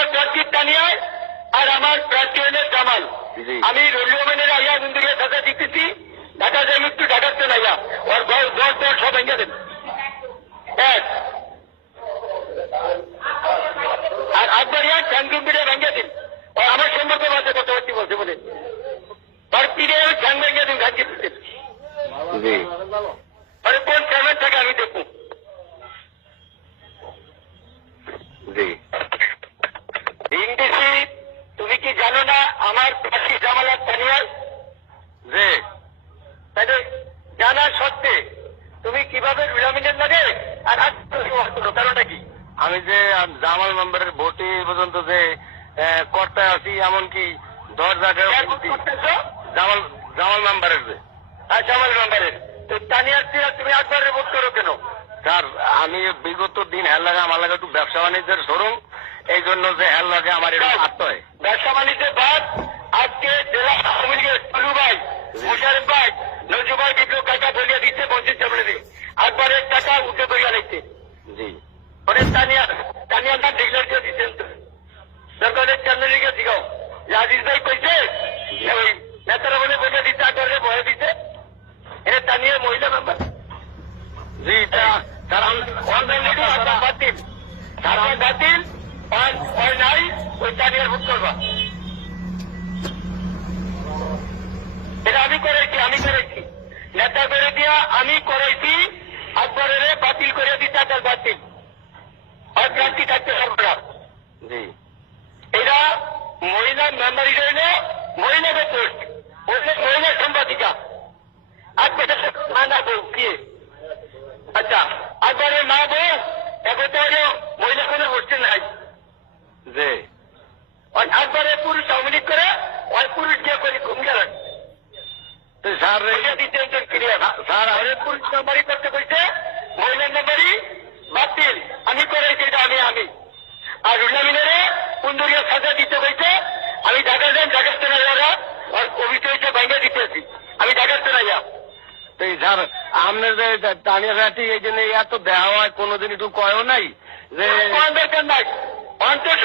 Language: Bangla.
আমার প্রার্থী তানিয়ায় আর আমার প্রার্থী হলেন জামাল। আমি রলিউমেনের আইয়া বন্ধুকে সাজা দিতেছি, ঢাকা যায় মৃত্যু ঢাকাতে নাইয়া ওর দশ দশ সব ভেঙে দেন। এক আর আকবরিয়া ঠ্যাংরুম্বিরে ভেঙে দিন। ও আমার সম্পর্কে বাজে কথাবার্তি বলছে বলে পার্টিরে ঠ্যাং ভেঙে দিন, ঘাটিয়ে দিতেন। কোন চেয়ারম্যান থাকে আমি দেখুন। ইন্ডিসি তুমি কি জানো না আমার প্রার্থী জামাল আর তানিয়ার? যে তাহলে জানা সত্ত্বে তুমি কিভাবে রুলামিনের লাগে আর কারণটা কি? আমি যে জামাল মেম্বারের ভোটে পর্যন্ত যে কর্তায় আছি, এমনকি 10 জায়গায় জামাল মেম্বারের যে জামাল মেম্বারের তো তানিয়ার তুমি একবারে ভোট করো কেন? স্যার আমি বিগত দিন হেল লাগে আমার লাগে একটু ব্যবসা বাণিজ্যের শোরুম, এই জন্য যে হেল লাগে আমার এটা আত্ম হয়। ব্যবসা বাণিজ্যের বাদ আজকে জেলা আওয়ামী লীগের টুলু ভাই, মুশারফ ভাই, নজরুল ভাই বিপ্লব কাকা বলিয়া দিচ্ছে পঞ্চায়েত চেয়ারম্যানে একবারের টাকা উঠে করিয়া নিচ্ছে। জি ওদের তানিয়ার নাম ডিক্লেয়ার করে দিচ্ছেন তো সরকারের চেয়ারম্যান লিগে দিগাও যে আজিজ ভাই কইছে ওই নেতারা বলে বলে দিচ্ছে একবারে বয়ে দিচ্ছে। এটা তানিয়ার মহিলা মেম্বার। জি স্যার বাতিল সারা বাতিল নাই ওই তানিয়ার ভোট করবা। এটা আমি করাইছি নেতা করে দিয়া আমি করাইছি আকবরের বাতিল করে দিতে তার বাতিল আর ক্রান্তি থাকতে সরকার। জি এরা মহিলা মেম্বারি রইল মহিলাদের পোস্ট মহিলা সম্পাদিকা আকবরের মা না বউ কি? আচ্ছা আকবরের মা বউ এখন তো মহিলা কোনো হোস্টেল নাই যে আকবরের পুরুষ আওয়ামী লীগ করে ওই পুরুষ দিয়ে করে ভূমিকা রাখে। স্যার স্যার আমাদের পুরুষ নাম্বারই করতে কইছে, মহিলার নাম্বারই বাতিল আমি করাইছি এটা আমি আর রুলামিনারে কুন্দরিয়া সাজা দিতে কইছে। আমি ঢাকা যাই ঢাকাতে না ওরা আর অভিযোগ হয়েছে ভাঙ্গা দিতেছি আমি ঢাকাতে না যা। স্যার আপনার যে তানিয়া রাটি এই জন্য এত দেওয়া হয় কোনোদিন একটু কয়ও নাই যে দরকার নাই অন্তর